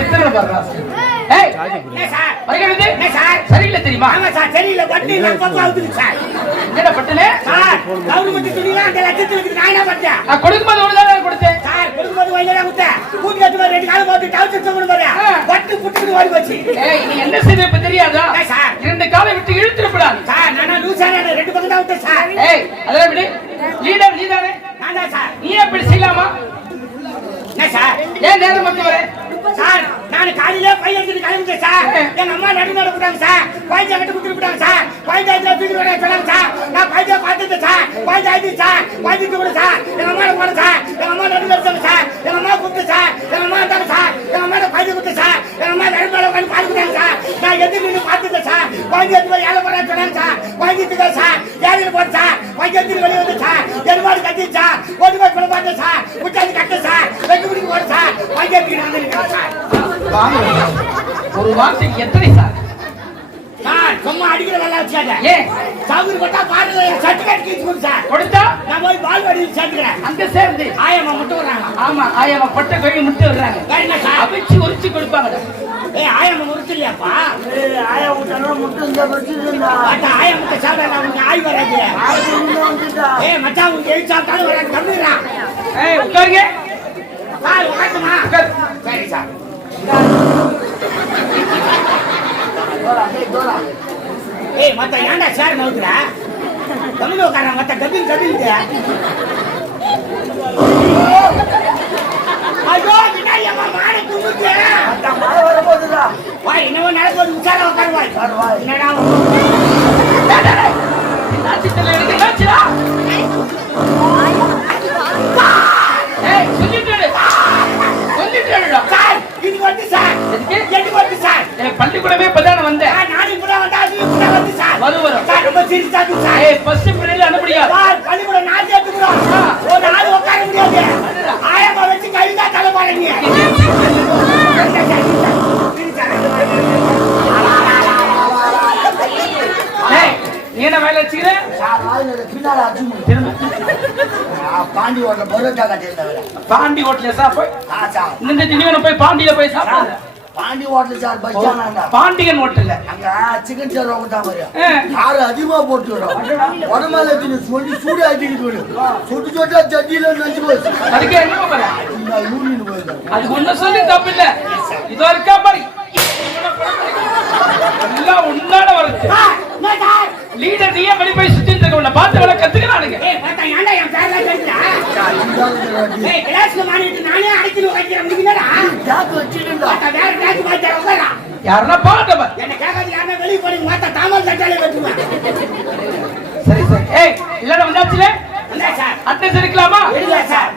எத்தனை பாருங்க. ஏய் சார் பரிகவிது என்ன சார் சரியில்லை தெரியுமா? ஆமா சார் சரியில்லை. பட்டு நான் பப்பா அவுத்துது சார். என்ன பட்டுனே சார் கவர்மெண்ட் துணிலாம் அந்த லட்சத்துக்கு நான் என்ன பண்ணேன்? நான் கொடுக்கும்போது ஒரு தடவை கொடுத்தேன் சார். கொடுக்கும்போது வயலடா கொடுத்தேன். கூட்டி கட்டு மாதிரி ரெண்டு கால போட்டு டவுசர் சொன்னு பாரு. பட்டு புட்டுக்கு ஓடி போச்சு. ஏய் நீ என்ன செய்த இப்ப தெரியாதா? சார் இரண்டு காலை விட்டு இழுத்துறப்படாது சார். நான் லூசானே ரெண்டு பக்கம் தான் விட்டேன் சார். ஏய் அதெல்லாம் விடு. லீடர் நீதானே? நான் தான் சார். நீ எப்படி செய்யலாமா? என்ன சார் ஏன் நேரம் வந்து வரே சார்? நான் காலையில பையன் கிளம்பிட்டேன் சார். எங்க அம்மா நடுநட போட்டாங்க சார். பையன் கிட்ட குடுத்து விட்டாங்க சார். பையன் தூக்கி விட சொன்னாங்க சார். நான் பையன் பார்த்துட்டேன் சார். பையன் ஆயிடுச்சு சார். பையன் கூட சார் எங்க அம்மா போன சார். எங்க அம்மா நடுநட எடுத்தாங்க சார். எங்க அம்மா கூப்பிட்டு சார். எங்க அம்மா வந்தாங்க சார். எங்க அம்மா பையன் கூப்பிட்டு சார். எங்க அம்மா நடுநட உட்காந்து பார்த்துட்டாங்க சார். நான் எதிர்த்து நின்று பார்த்துட்டேன் சார். பையன் எடுத்து ஏழை போட சொன்னாங்க சார். பையன் சார் ஏழையில் போட்டு சார். பையன் எடுத்து வெளியே வந்து சார். எருமாடு கட்டி சார். ஓட்டு போய் கொண்டு பார்த்தேன் சார். முட்டாதி கட்டு சார். வெட்டு பிடிக்க போடு சார். பையன் எடுத்து சார். ஒரு வார்த்தைக்கு எத்தனை சார்? சார் சும்மா அடிக்கிற வேலை வச்சாங்க. ஏன் சாகுறு போட்டா பாருங்க சர்டிபிகேட் கீச்சு கொடு சார். கொடுத்தா நான் போய் பால்வாடி சேர்த்துக்கிறேன். அங்க சேர்ந்து ஆயம்மா முட்டை வர்றாங்க. ஆமா ஆயம்மா பொட்டை கோழி முட்டை வர்றாங்க. வேற சார் அவிச்சு உரிச்சு கொடுப்பாங்க. ஏய் ஆயம்மா உரிச்சலையாப்பா? ஏய் ஆயா முட்டை முட்டை இந்த வச்சிருந்தா. அட ஆயா முட்டை சாப்பிடலாம். உங்களுக்கு ஆய் வராது. ஏய் மச்சான் உங்களுக்கு ஏய் சாப்பிட்டாலும் வராது. கம்மிடா. ஏய் உட்காருங்க சார். உட்காருமா? சரி சார். ஏய் மத்த ஏன்டா சார் நவுக்குற? தமிழ் உட்கார மத்த கபில் கபில் ஐயோ பின்னாடி அம்மா மாடு கும்பிட்டு அந்த மழை வர போகுதுடா. வா இன்னும் நடந்து உச்சார உட்காரு வா. என்னடா நாச்சிட்டல எடுத்து காச்சுடா. ஏய் சொல்லிட்டேடா. சொல்லிட்டேடா சார். இது வந்து சார். எதுக்கு வந்து சார்? பள்ளிக்கூடமே இப்பதான வந்தேன். நானே கூட வந்தா நீ கூட வந்து சார். வரும் சார். ரொம்ப சீரியஸா இருக்கு சார். ஏய் ஃபர்ஸ்ட் பீரியட்ல அனுப்பியா சார்? பள்ளிக்கூட நான் சேர்த்துக்குறோம். ஒரு ஆள் உட்கார முடியாது. ஆயமா வச்சு கைதா தலை பாருங்க. ஏய் நீ என்ன வேலை வச்சிர? சார் வாயில பின்னால அடிச்சு திரும்ப பாண்டி ஹோட்டல்ல பரோட்டா கட்டிருந்தாங்க. பாண்டி ஹோட்டல்ல சாப்பிடு. சார் இந்த திடீர்னு போய் பாண்டியில போய் சாப்பிடு. பாண்டி ஹோட்டல் சார் பஸ் ஸ்டாண்ட்ல பாண்டியன் ஹோட்டல்ல அங்க சிக்கன் சார் வாங்கடா மாதிரி. யாரு அதிகமா போட்டு வரோம். உடம்பல சொல்லி சூடு ஆக்கிட்டு வரும். சுட்டு சுட்டா சட்டில நஞ்சு போச்சு. அதுக்கு என்ன போற? இந்த யூரின் போயிடு. அது ஒண்ணு சொல்லி தப்பு இல்ல. இது இருக்கா பாரு. எல்லாம் உன்னால வருது. நான் சார் லீடர் நீயே வெளிய போய் சுத்திட்டு இருக்க. உன்னை பார்த்து வள கத்துக்கறானுங்க. ஏய் பாத்தா ஏன்டா என் பேர்ல கேட்டா? ஏய் கிளாஸ்ல மானிட்டு நானே அடிச்சு வைக்கிறேன். முடியலடா. ஜாக் வச்சிருந்தா. பாத்தா வேற கிளாஸ் மாத்த உட்காரா. யாரனா பாட்டவ. என்ன கேக்காது யாரனா வெளிய போய் மாத்த தாமல் தட்டாலே வெட்டுமா. சரி சரி. ஏய் இல்லடா வந்தாச்சுல? வந்தா சார். அட்ரஸ் எடுக்கலாமா? இல்ல சார்.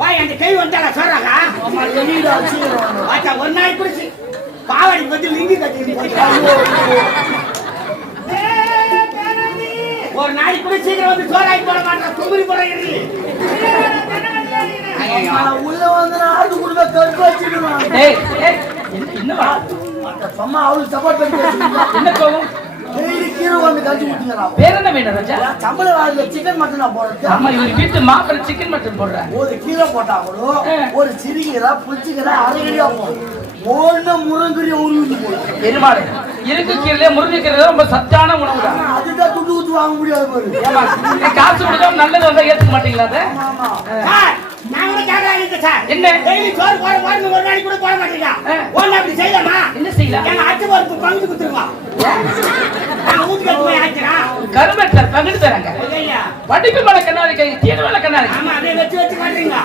வா அந்த கை வந்தால சொல்றாங்க. அம்மா தெரியல அடிச்சுறாங்க. பாத்தா ஒரு நாள் குடிச்சு பாவாடி வந்து லிங்கி கட்டி ஒரு நாளைக்கு கூட சீக்கிரம் வந்து சோறாக்கி போட மாட்டேன். குமரி போற இருக்கு. உள்ள வந்து ஆடு குடும்ப கருப்பு வச்சிடுவான். ஏய் ஏய் என்னவா அம்மா அவளுக்கு சப்போர்ட் பண்ணி என்ன கோவம்? கீரை வந்து கஞ்சி ஊத்துங்கடா. வேற என்ன வேணும் ராஜா? சம்பள வாயில சிக்கன் மட்டன் போடுறது. அம்மா இவங்க வீட்டு மாப்பிள்ளை சிக்கன் மட்டன் போடுறாங்க. ஒரு கீரை போட்டா கூட ஒரு சிறுகீரை புளிச்சிக்கீரை அரைக்கடியா போடும். ஒண்ணு முருங்கீரை உருவி போடும். எருமாடு இருக்கு கீரையில முருங்கீரை ரொம்ப சத்தான உணவு தான். அதுதான் துண்டு ஊத்து வாங்க முடியாது பாரு. காசு கொடுக்காம நல்லது வந்தா ஏத்துக்க மாட்டீங்களா? அது ஆமா சார். நான் கூட கேக்குறேன் சார். என்ன டெய்லி சோறு போட போறது ஒரு நாளைக்கு கூட போட மாட்டீங்க. ஒண்ணு அப்படி செய்யலாமா? என்ன செய்யலாம்? எங்க அச்சு ஒரு பங்கு குத்துருவா. நான் ஊத்துக்கு போய் ஆச்சறா. கருமட்டர் பங்கு தரங்க. இல்லையா? வடிக்கு மலை கண்ணாடி கை தீன மலை கண்ணாடி. ஆமா அதே வெச்சு காட்றீங்க.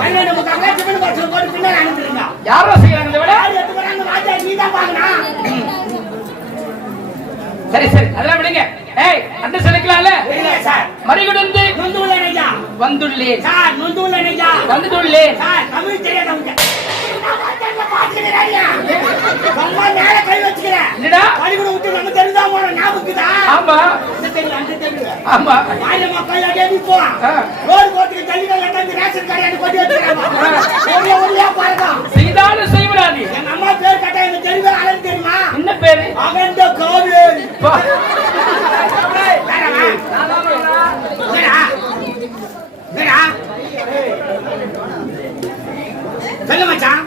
பையன் நம்ம கங்கா சிக்கன் போட்டு போட்டு பின்னால அனுப்புறீங்க. யாரோ செய்றாங்க இந்த வேலை? யார் எடுத்து வராங்க வாஜா நீ தான் பாக்கணும். சரி சரி அதெல்லாம் விடுங்க. ஏய் அட்ரஸ் எடுக்கலாம்ல? இல்ல சார். மரிகுடந்து நொந்துள்ள நையா வந்துள்ளே சார். நொந்துள்ள நையா வந்துள்ளே சார். தமிழ் தெரியாத உங்க நான் பாத்துக்கறேன்யா. அம்மா மேல கை வச்சுக்கற. என்னடா மரிகுட விட்டு நம்ம தெரிஞ்சா போற ஞாபகம்டா. ஆமா இந்த தெரியும் அந்த தெரியும். ஆமா வாயில கை அடேவி போ. ரோட் போட்டுக்கு தள்ளில எட்டந்து ரேஷன் கார்டு கொட்டி வச்சிரமா. ஒரியா பாருங்க. சீதான செய்வடாதி. எங்க அம்மா பேர் கட்ட எனக்கு தெரிவே அலன் தெரியுமா? என்ன பேரு? அகண்ட காவேரி. சொல்ல மச்சான்.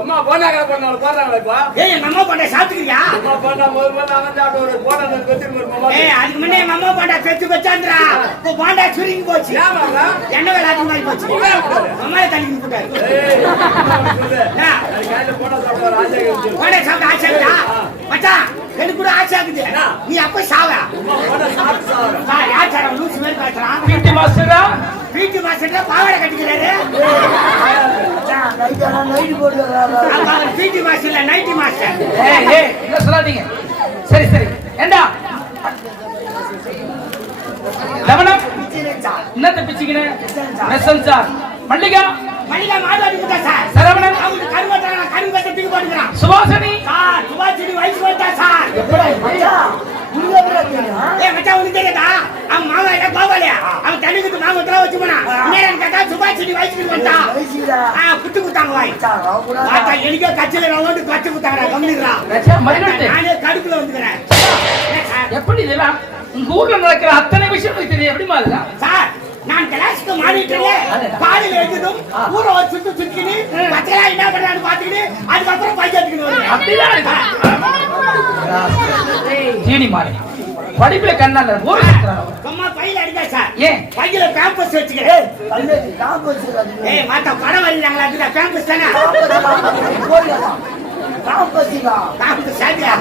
உமா போனாங்க பண்ணால போறாங்களே இப்ப. ஏய் எங்க அம்மா பாண்டா சாப்பிட்டுக்கிறியா? அம்மா பண்ணா முதல்ல அவன் சாப்பிட்டு ஒரு போனத வெச்சிட்டு வருமா? ஏய் அதுக்கு முன்னே எங்க அம்மா பாண்டா பெத்து வச்சான்றா. இப்போ பாண்டா சுருங்கி போச்சு. ஏமாடா? என்ன வேலை அதிகமாகி போச்சு. அம்மாவை தள்ளி போட்டாரு. ஏய் நான் கையில போனா சாப்பிட ராஜா கேக்குது. பாண்டா சாப்பிட ஆசை இருக்குதா? மச்சான் எனக்கு கூட ஆசை இருக்குது. நீ அப்ப சாவ. போனா சாப்பிட்டு சாவற. நான் யார் சார் லூஸ் மாதிரி பேசுறான். பிடி மாஸ்டரா வீட்டு மாஸ்டர்ல பாவாடை கட்டிக்கிறாரு. நைட்டு போடுறாரு. அவர் வீட்டு மாஸ்டர் இல்ல நைட்டி மாஸ்டர். ஏய் ஏய் என்ன சொல்லாதீங்க. சரி சரி ஏண்டா லவணம் என்னத்த பிச்சிக்கினே மெசன் சார் மல்லிகா மல்லிகா மாதாடி முட்டா சார். சரவணன் அவங்க கருமத்தான கருமத்தை தூக்கி போட்டுக்கிறான். சுபாஷினி சார் சுபாஷினி வயசு வந்தா சார். ஏ மச்சான் உனக்கு தெரியாதா? அவன் மாமா இல்ல பாவாலியா? அவன் தண்ணிக்கு மாமத்துல வச்சு போனா. நேரன் கேட்டா சுபாஷினி வயசுக்கு வந்தா. குத்து குத்தாங்க வாய். மாத்தா எலிக்க கச்சில ரவுண்டு கச்சு குத்தாங்கடா கம்மிடுறா. ரச்சா மரியாதை நானே கடுப்புல வந்துக்கறேன். எப்படி இதெல்லாம் உங்க ஊர்ல நடக்கிற அத்தனை விஷயம் உங்களுக்கு தெரியும் எப்படி மாதிரி சார் நான் கிளாஸ்க்கு மாறிட்டேன். காலையில எழுந்ததும் ஊரை வச்சு சுத்திக்கிட்டு பச்சையா என்ன பண்றான்னு பாத்துக்கிட்டு அதுக்கப்புறம் பையத்துக்கு வருவேன். அப்படிதான் ஜீனி மாறி படிப்புல கண்ணால ஊர் சும்மா பையில அடிக்கா சார். ஏன் பையில பேம்பஸ் வச்சுக்கிறேன். ஏய் மாத்தா படம் வரையிறாங்களா? அதுல பேம்பஸ் தானே. பேம்பஸ் சாதியா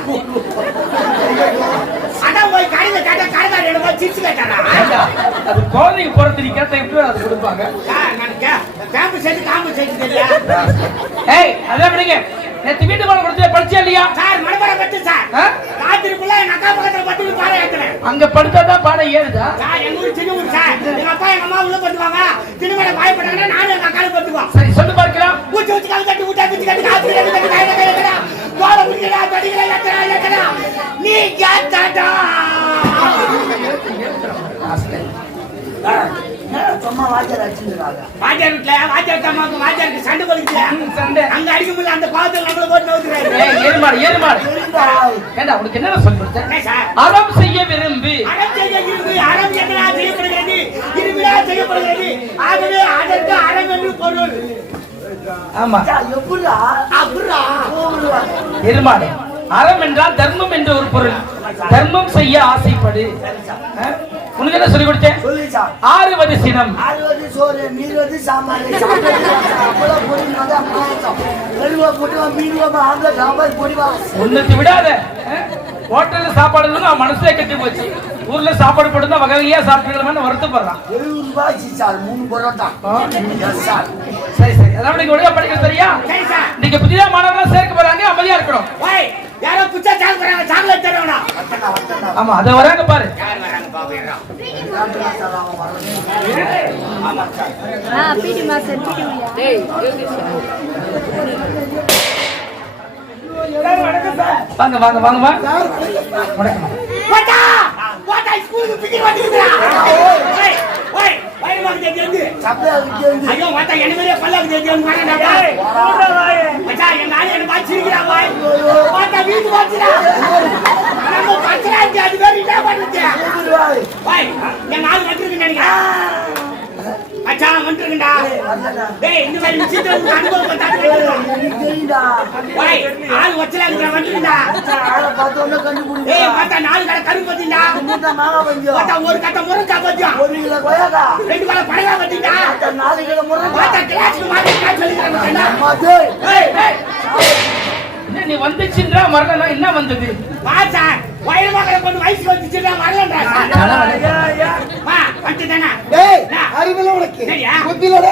அதான் போய் கடையில கேட்டா கடைக்காரர் எடுப்பா சிரிச்சு கேட்டாரா? அது குழந்தைக்கு பிறந்து நீ கேட்ட எப்படி அது கொடுப்பாங்க பேம்பஸ் எடுத்து காம்பஸ் எடுத்து தெரியல. ஏய் அதான் அப்படிங்க நேற்று வீட்டு மேல கொடுத்து படிச்சியா இல்லையா? சார் மனப்பாடம் பட்டு சார் ராத்திரிக்குள்ள எங்க அக்கா பக்கத்துல பட்டு பாடம் ஏத்துறேன். அங்க படுத்தாதான் பாடம் ஏறுதா? சார் எங்க ஊர் சின்ன ஊர் சார். எங்க அப்பா எங்க அம்மா உள்ள பட்டுவாங்க. சின்னமேல பாயப்பட்டாங்கன்னா நானும் எங்க அக்காலும் பட்டுவோம். சரி சொல்லு பார்க்கலாம். ஊச்சி ஊச்சி கால் தட்டி ஊட்டா குச்சி கட்டி காத்து கட்டி கட்டி கையில கையில கோல முடிக்கடா தடிக்கல லட்டடா நீ கேட்டாடா. சும்மா வாஜர் அடிச்சிருக்காங்க. வாஜர் வீட்ல வாஜர் தம்மாக்கு வாஜருக்கு சண்டை போடுச்சு. சண்டை அங்க அடிக்க முடியல அந்த பாவத்துல நம்மள போட்டு நவுத்துறாரு. ஏய் ஏறுமாடு ஏண்டா உனக்கு என்ன சொல்லி கொடுத்தேன்? என்ன சார்? அறம் செய்ய விரும்பி அறம் செய்ய விரும்பி அறம் எதனா செய்யப்படுகிறது இருவிழா செய்யப்படுகிறது. ஆகவே அதற்கு அறம் என்று பொருள். ஆமா எப்படா அப்புறா எருமாடு அறம் என்றால் தர்மம் என்ற ஒரு பொருள். தர்மம் செய்ய ஆசைப்படு. உனக்கு என்ன சொல்லி கொடுத்தேன்? சொல்லிச்சா 6வது சினம் 6வது சோறு 7வது சாம்பார் அப்பளம் பொடி மகா மாசம் 7வது பொடி மீனுவா ஆங்க சாம்பார் பொடிவா ஒண்ணுத்தி விடாத. ஹோட்டல்ல சாப்பாடு நான் மனசே கட்டி போச்சு. ஊர்ல சாப்பாடு போட்டு வகை வகையா சாப்பிட்டுக்கலாம்னு வருத்தப்படுறான். 70 ரூபாய் சார் 3 பரோட்டா. சார் சரி சரி அதான் நீங்க ஒழுங்கா படிக்க சரியா? சரி சார். நீங்க புதிய மாணவர்களா சேர்க்க போறாங்க அமைதியா இருக்கணும். ஓய் யாரோ புச்சா சால் போறாங்க சாக்லேட் தரவனா. ஆமா அத வராங்க பாரு. யார் வராங்க பாப்பீங்களா? பிடி மாஸ்டர் டேய் வாங்க வாங்க வாங்க வாங்க வணக்கம். போடா போடா ஸ்கூலுக்கு பிக்கி வந்துக்குறா. ஓய் ஓய் வயிறு வாங்கி தேந்து சப்பையா விட்டு ஐயோ மாத்தா என்ன மாதிரியே பல்லாக்கு தேந்து வாங்கடா. டேய் மச்சான் எங்க ஆளு என்ன பாச்சிருக்கா வாய். மாத்தா வீட்டு பாச்சிரா. நம்ம பச்சராஜி அது வேற என்ன பண்ணுது? ஓய் எங்க ஆளு வந்துருக்கு நினைக்கிறேன். மச்சான் வந்துருங்கடா. டேய் இந்த மாதிரி விஷயத்துல அனுபவம் பண்ணாதே. ஓய் ஆளு வச்சல இருக்கற வந்துருங்கடா. ஆள பார்த்தோம்னா கண்டுபிடிங்க. ஏய் மாத்தா நாலு கடை கரும்பு பத்திடா. இந்த மாமா வந்தியோ மாத்தா ஒரு கட்ட முருங்கா பத்தியா. 1 கிலோ கொய்யாக்கா 2 கிலோ பழங்கா பத்திடா. 4 கிலோ முருங்கா மாத்தா கிளாஸ்க்கு மாத்தி சொல்லிக்கறேன். மாதே ஏய் ஏய் என்ன நீ வந்துச்சுன்றா மரணம் என்ன வந்தது? மாத்தா வயிறு மகர கொண்டு வயசு வந்துச்சுடா வரலன்றா. வா வந்துட்டேனா. டேய் அறிவில உனக்கு சரியா? புத்திலோட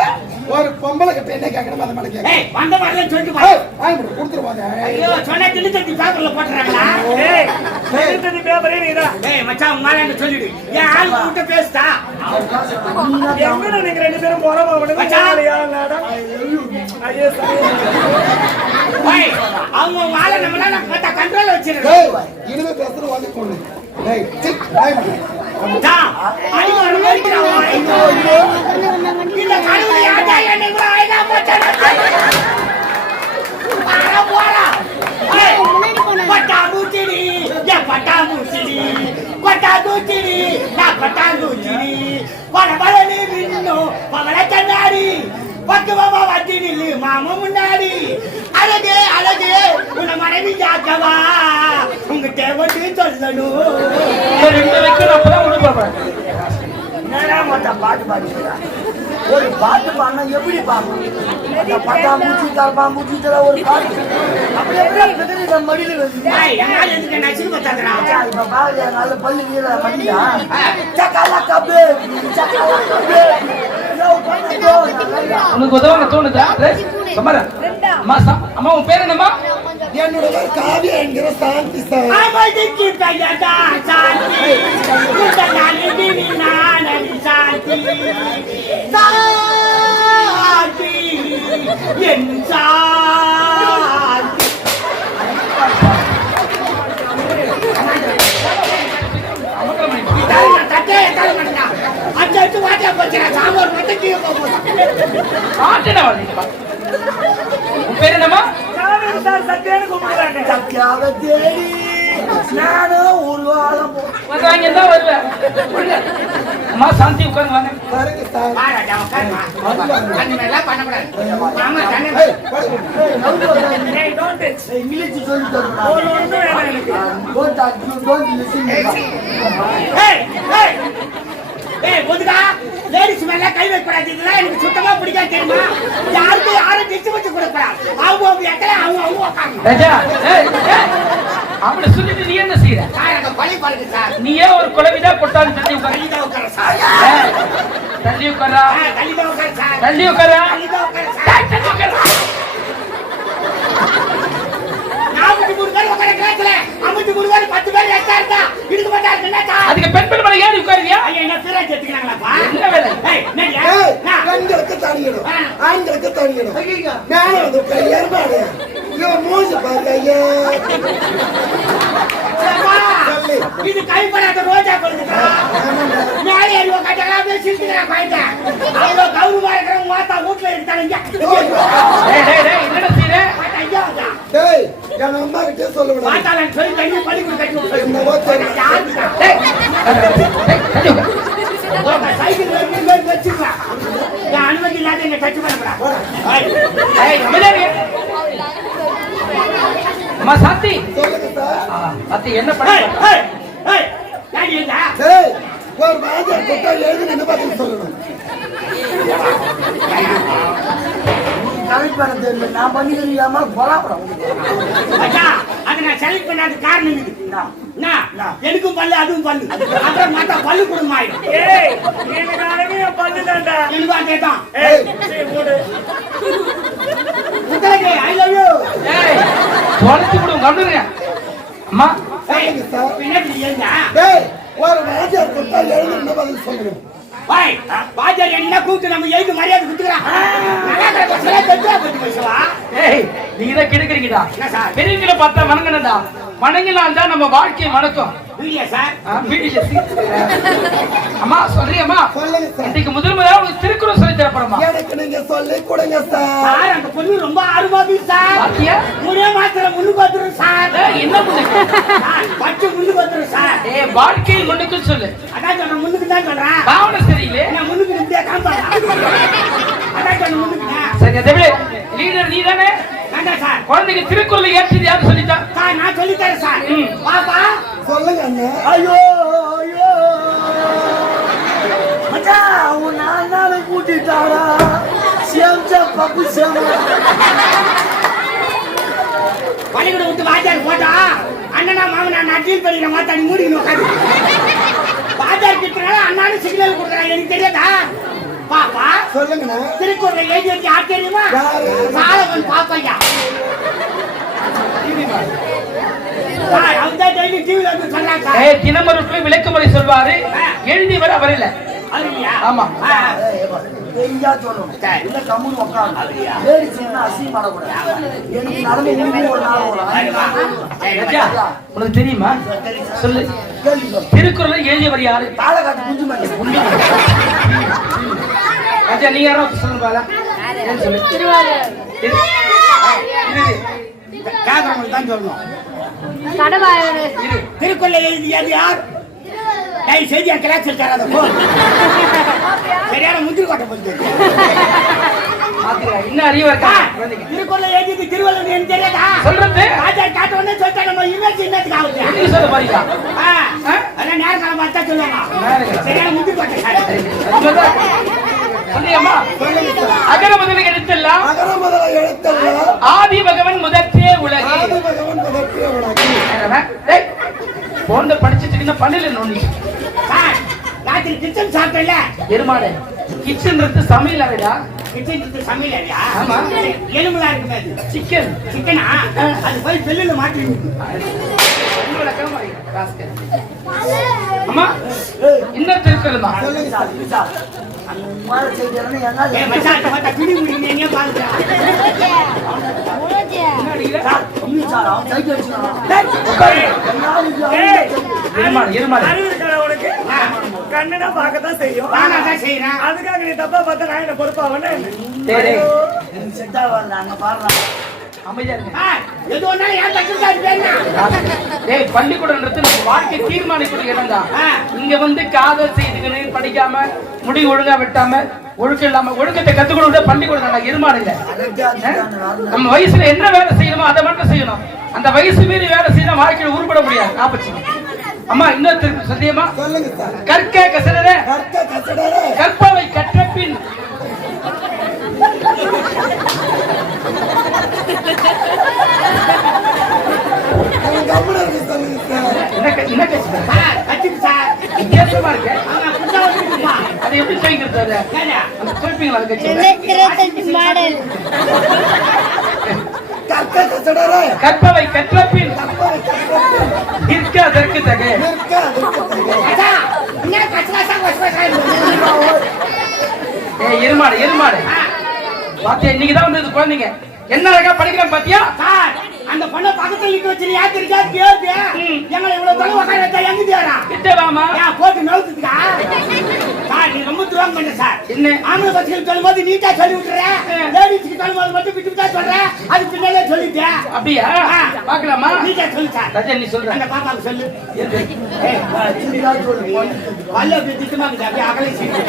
ஒரு பொம்பளை கிட்ட என்ன கேக்கணும் அத மட்டும் கேளு. ஏய் வந்த வரல சொல்லிட்டு வா. ஏய் வாங்கி கொடுத்துருவாங்க. ஐயோ சொன்னா திண்டுத்தி பேப்பர்ல போட்டுறாங்களா? ஏய் திண்டுத்தி பேப்பரே நீடா. ஏய் மச்சான் உங்களால சொல்லிடு. ஏன் ஆள் கூட்ட பேசுடா. எங்கடா நீங்க ரெண்டு பேரும் போறமா வந்து மச்சான் யாரடா? ஐயோ சாமி. ஏய் அவங்க வாள நம்மள பட்ட கண்ட்ரோல்ல வச்சிரு. டேய் இனிமே பேசுற வாங்க கொண்டு. டேய் சிக் வாங்கி மச்சான் அடி வர வரைக்குடா. இந்த கழுதை யாடா என்ன ஐனா மச்சான். பாரா போடா. ஏய் பட்டாம்பூச்சிடி ஏ பட்டாம்பூச்சிடி பட்டாம்பூச்சிடி நான் பட்டாம்பூச்சிடி பலபலனி மின்னு பவள கண்ணாடி பக்குவமா வந்து நில்லு மாமா முன்னாடி அழகே அழகு உன்னை மனைவி யாக்கவா உங்க தேவன்னு சொல்லணும். ரெண்டு வைக்கணும் அப்பதான் ஒண்ணு பார்ப்பேன். என்னடா மொத்த பாட்டு பாடிக்கிறான். ஒரு பாட்டு பாடினா எப்படி பாக்கணும்? அந்த பட்டா மூச்சு தரப்பா மூச்சுல ஒரு பாட்டு அப்படி எப்படி நம்ம மடியில இப்ப பாருங்க நல்ல பள்ளி வீர மடியா சக்காலா கபே உனக்கு உதவ தோணுதா? சமரா அம்மா உன் பேர் என்னம்மா? என்னோட பேர் காவியா என்கிற சாந்தி சார். பேர் என்னம்மா? சத்தியாக தேடி நானும் ஒரு வாரம் வருவேன். அம்மா சாந்தி உட்கார்ந்து வாங்க. சரிங்க சார். இங்கிலீஷ் சொல்லி தரணும். லேடிஸ் மேல கை வைக்கூடாது. இதெல்லாம் எனக்கு சுத்தமா பிடிக்காது தெரியுமா? யாருக்கும் யாரும் டிச்சு வச்சு கொடுக்கூடாது. அவங்க எத்தனை அவங்க அப்படி சொல்லிட்டு நீ என்ன செய்யற? பழி பாருங்க சார். நீ ஏன் ஒரு குழவிதான் போட்டாலும் தள்ளி உட்கார சார். தள்ளி உட்காரா சார். தள்ளி உட்காரா அதுக்கு பெண் பெண் மேல ஏறி உட்காருவியா? பெண்களுக்கு தனியிடும் ஆண்களுக்கு தனியிடும். மேல வந்து ஏற்பாடு இவன் மூச்சு பாருங்க ஐயா. இது கைப்படாத ரோஜா கொடுக்குறா. மேலே ஏறி உட்காந்துக்கலாம் பேசிட்டு பையன் அவ்வளோ கௌரவமா இருக்கிற மாத்தா வீட்டுல இருக்காங்க. என்னடா செய்யற? டேய் என் அம்மா கிட்டே சொல்ல விட மாத்தாலன்னு சொல்லி தண்ணி பள்ளி கொடுத்து சைக்கிள் வச்சுக்கலாம். அனுமதி இல்லாத எங்க டச் பண்ணக்கூடாது. அம்மா சாந்தி சொல்லுங்க சார். சாந்தி என்ன பண்ண? டேய் ஒரு ராஜா கொட்டா எழுதி நின்னு பதில் சொல்லணும். கலெக்ட் பண்ண தெரியல. நான் பண்ணிக்கிறீங்க போலாப்படம். அதை நான் செலக்ட் பண்ணாத காரணம் இது. எனக்கும் பல்லு அதுவும் பல்லு. அப்புறம் மாத்தா பல்லு குடும்பம் ஆயிடும். பல்லு தான்டா எனக்கு அதேதான். I love you. தொலைச்சு விடுவோம் கண்டுங்க. அம்மா பின்னாடி ஏங்க டேய் ஒரு ராஜா கொட்டா எழுதி நின்னு பதில் சொல்லணும். பாய் பாஜர் என்ன கூப்பிட்டு நம்ம எழுதி மரியாதை கொடுத்துக்கிறான். நீங்க கிடக்குறீங்கடா. பெரியவங்களை பார்த்தா வணங்கணும்டா. வணங்கினால் தான் நம்ம வாழ்க்கையை வணக்கம். அம்மா சொல்றீங்கம்மா? இன்னைக்கு முதல் முதல்ல ஒரு திருக்குறள் சொல்லி தரப்போறோமா? எனக்கு நீங்க சொல்லி கொடுங்க சார். அந்த பொண்ணு ரொம்ப ஆர்வமா சார். ஒரே மாத்திர முன்னுக்கு வந்துரும் சார். என்ன முன்னுக்கு? பச்சை முன்னுக்கு வந்துரும் சார். வாழ்க்கையில் முன்னுக்கு சொல்லு. அதான் சொல்றேன் முன்னுக்கு தான் சொல்றேன். பாவனை சரியில்லை. நான் முன்னுக்கு இப்படியே காண்பாங்க. அதான் சொல்றேன் முன்னுக்கு. சரி அதே லீடர் நீ தானே? சார் குழந்தைக்கு திருக்குறளை ஏற்றது யாரு சொல்லிட்டா? சார் நான் சொல்லித்தரேன் சார். பாப்பா சொல்லுங்க அண்ணா. ஐயோ ஐயோ மச்சான் உன் நாலு கூட்டிட்டாரா சேம்சா பப்பு சேம் பள்ளிக்கூடம் விட்டு வாஜார் போட்டா அண்ணனா மாமனா நான் டீல் பண்ணிக்கிற மாத்தாடி மூடிக்கணும் உட்காந்து வாஜார் கிட்டனால அண்ணாலும் சிக்னல் கொடுக்குறான். எனக்கு தெரியாதா? பாப்பா சொல்லுங்கண்ணா. திருக்குறளை எழுதி வச்சு யார் தெரியுமா? சாலவன் பாப்பையா. தினமொரு விளக்கமுறை சொல்வாரு. எழுதியவர் அவர் இல்ல. ஆமா உனக்கு தெரியுமா? சொல்லு. திருக்குறளை எழுதியவர் யாரு? நீ யாரோ சொல்லுங்க. திருக்குறளை எழுதியது யார்? செய்தியா கிளாஸ் இருக்காரு. சரியான முந்திரி கோட்டை போட்டு இன்னும் அறிவா இருக்கா திருக்குறளை எழுதி திருவள்ளுவர் எனக்கு தெரியாதா சொல்றது ராஜா காட்ட உடனே சொல்லிட்டா நம்ம இமேஜ் என்னத்துக்கு ஆகுது நீ சொல்ல போறீங்களா அதான் நேரம் காலம் பார்த்தா சொல்லுவாங்க சரியான முந்தி போட்டேன் சார் சொல்லியம்மா அகர முதல எழுத்தெல்லாம் அகர முதல எழுத்தெல்லாம் ஆதி பகவன் முதற்றே உலகு ஆதி பகவன் முதற்றே உலகு. போன படிச்சிட்டு பண்ணல நோண்டி சார் ராத்திரி கிச்சன் சாப்பிட்டல எருமாடு கிச்சன் இருக்கு சமையல் அறையா கிச்சன் சமையல் அறையா ஆமா எலும்புலாம் இருக்குமே அது சிக்கன் சிக்கனா அது போய் செல்லுல மாட்டி அம்மா இன்னும் திருக்குறள் தான் சொல்லுங்க சார். அந்த மாதிரி செய்தியானே எங்காவது ஏய் மச்சான் மத்த பிடி முடிங்க நீங்க பாருங்க சார், இன்னும் சார், அவன் கைக்கு அடிச்சுக்கிறான். எருமாடு அறிவு இருக்கா உனக்கு? கண்ணுனா பார்க்கத்தான் செய்யும். நானா தான் செய்றேன் அதுக்காக நீ தப்பா பார்த்தா நான் என்ன பொறுப்பாவன்னு? எனக்கு செட் ஆகாது, அங்க பாருடா. அமைதியா இருங்க எது ஒண்ணாலும் ஏன் தக்குதாரு பேருனா ஏய் பள்ளிக்கூடம்ன்றது நம்ம வாழ்க்கை தீர்மானிக்கூடிய இடம் தான் இங்க வந்து காதல் செய்துக்கணும் படிக்காம முடி ஒழுங்கா வெட்டாம ஒழுக்கம் இல்லாம ஒழுக்கத்தை கத்துக்கணும் பள்ளிக்கூடம் நான் எருமாடுங்க நம்ம வயசுல என்ன வேலை செய்யணுமோ அதை மட்டும் செய்யணும் அந்த வயசு மீறி வேலை செய்யணும் வாழ்க்கையில உருப்பட முடியாது காப்பச்சு அம்மா இன்னொரு சத்தியமா சொல்லுங்க சார். கற்க கசடர கற்க கசடர கற்பவை கற்ற பின் அவன் கம்முனு இருக்கு, சொல்லுங்க சார். என்ன கட்சி சார் கட்டிக்கு சார் வித்தியாசமா இருக்கு அவன் புத்தா வந்துருப்பா அதை எப்படி செய்கிறது அது ஏங்க அந்த சொல்பீங்களா அது கட்சி மாடல் கற்க கசடர கற்பவை கற்ற பின் கற்பவை கற்ற பின் நிற்க அதற்கு தக நிற்க அதற்கு தக. அச்சா என்ன கச்சலாசா வசவசா எருமாடு எருமாடு பாத்தியா இன்னைக்குதான் வந்து குழந்தைங்க என்ன அழகா படிக்கிறேன் பாத்தியா சார் அந்த பொண்ணை பக்கத்துல நிக்க வச்சு யார் தெரியா கேட்டு எங்களை இவ்வளவு தொலை உட்கார வச்சா எங்க தேடா கிட்ட வாமா ஏன் போட்டு நவுத்துக்கா சார் நீ ரொம்ப துரோகம் பண்ண சார் என்ன ஆம்பளை பசங்களுக்கு சொல்லும்போது நீட்டா சொல்லி விட்டுறேன் லேடிஸ்க்கு சொல்லும்போது மட்டும் விட்டு விட்டா சொல்றேன் அது பின்னாலே சொல்லிட்டேன் அப்படியா பாக்கலாமா நீட்டா சொல்லு சார் ரஜன் நீ சொல்ற அந்த பாப்பாவுக்கு சொல்லு சின்னதா சொல்லு. வல்ல அப்படி திட்டமா இருக்குது அப்படியே அகலை செய்யுது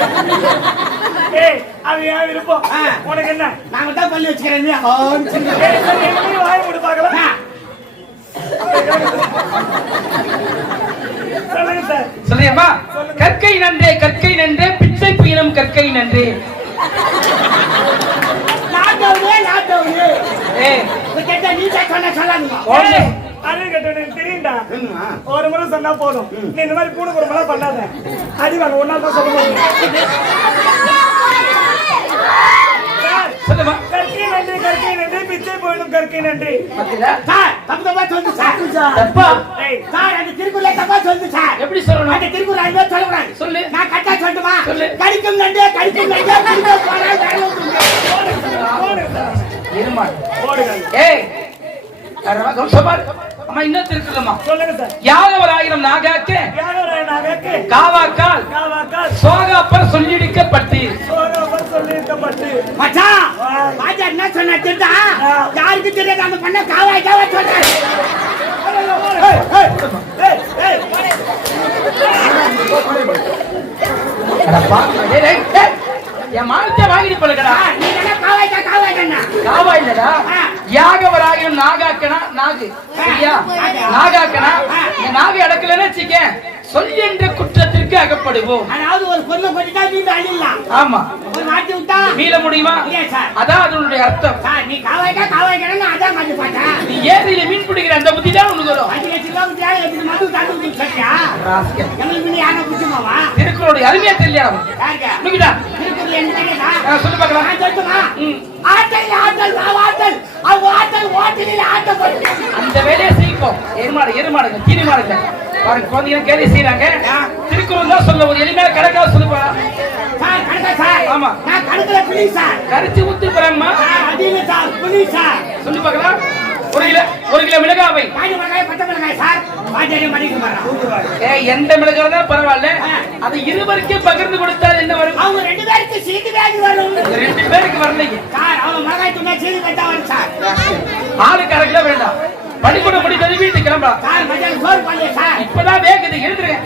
ஏய், அது என் விருப்பம். உனக்கு என்ன? நாங்க தான் பள்ளி வச்சுக்கிறேன் ஏய், சரி, எப்படி வாயை மூடு பார்க்கலாம்? சொல்லுங்க சார். சொல்றியம்மா கற்கை நன்றே பிச்சை பீனம் கற்கை நன்றே நாட்டவுது ஏய் கேட்டா நீட்டா சொன்ன சொல்லாதுங்க ஏய், அறிவு கெட்டவனுக்கு தெரியும்டா. ஒரு முறை சொன்னா போதும். நீ இந்த மாதிரி பூனை குறும்பெல்லாம் பண்ணாத. அடி வாங்க, ஒன்னா தான் சொல்ல முடியும். சொல்லுமா கற்கை நன்றி பிச்சை போயிடும் கற்கை நன்றி. பாத்தீங்களா சார் தப்பு தப்பா சொல்லுது சார் தப்பா ஏய், சார் அந்த திருக்குறளை தப்பா சொல்லுது சார் எப்படி சொல்லணும் அந்த திருக்குறள் அதுவே சொல்லக்கூடாது சொல்லு நான் கரெக்டா சொல்லட்டுமா சொல்லு. கடிக்கும் நன்றே குடிக்க போனால் வேலை விட்டுருங்க. போடு சார். எருமாடு போடுங்க. ஏய் கம்சமார் அம்மா இன்னும் திருக்குறள்மா சொல்லுங்க சார். யாகவர் ஆயிரம் நாகாக்க யாரோக்கு காவாக்கால் காவாக்கால் சோகாப்பர் சொல்லிடிக்கப்பட்டு சோகப்பர் சொல்லியிருக்கப்பட்டு மச்சான் ராஜா என்ன சொன்னா தெரியுதா யாருக்கு தெரியாது அந்த பண்ண காவாய் சொல்றாரு என் மானத்தை வாங்கிட்டு போலக்கடா நீ என்ன காவாய் காவா இல்லடா யாகவர் ஆயிரம் நாகாக்கனா நாகு சரியா நாகாக்கனா இந்த நாகை அடக்கலன்னு வச்சுக்க சொல் என்ற குற்றத்திற்கு அகப்படுவோம் அதாவது ஒரு பொருளை போட்டுட்டா நீங்க அழியலாம் ஆமா ஒரு மாட்டி விட்டா மீள முடியுமா இல்லையா சார் அதான் அதனுடைய அர்த்தம் சார் நீ காவாய் அதான் மாட்டி பாட்டா நீ ஏரியில மீன் பிடிக்கிற அந்த புத்தி தான் உனக்கு வரும் 5 லட்சம் ரூபாய்க்கு தேவை எப்படி மது தாண்டி சொல்றியா எங்களுக்கு நீ யாரை புடிச்சுமாவா திருக்குறளுடைய அருமையா தெரியல யாருங்க உனக்குடா திருக்குறள் என்ன தெரியுதா சொல்லு பார்க்கலாம் நான் சொல்லட்டுமா ஆட்டல் ஆட்டல் ஆட்டல் ஓட்டலில் ஆட்டப்பட்டு அந்த வேலையை செய்வோம் எருமாடுங்க தீனி மாடுங்க பாருங்க குழந்தைங்க கேள்வி செய்யறாங்க திருக்குறள் தான் சொல்ல ஒரு எளிமையா கணக்கா சொல்லுப்பா சார் கணக்கா சார் ஆமா நான் கணக்குல புலி சார் கரிச்சு ஊத்து போறாங்கம்மா அதிக சார் புலி சார் சொல்லு பார்க்கலாம் ஒரு கிலோ மிளகாவை காய்கறி மிளகாய் பச்சை மிளகாய் சார் பாஜாரி மடிக்க மாட்டான் எந்த மிளகாய் தான் பரவாயில்ல அது இருவருக்கே பகிர்ந்து கொடுத்தால் என்ன வரும் அவங்க 2 பேருக்கு சீட்டு வேகி வரும் 2 பேருக்கு வரலைங்க சார் அவங்க மிளகாய் துணை சீட்டு கட்டா வரும் சார் ஆளுக்கு அரை கிலோ வேண்டாம் பள்ளிக்கூடம் முடித்தது வீட்டுக்கு கிளம்பலாம் சார் மத்தியானம் சோறு பண்ணல சார் இப்பதான் வேகுது எழுதுறேன்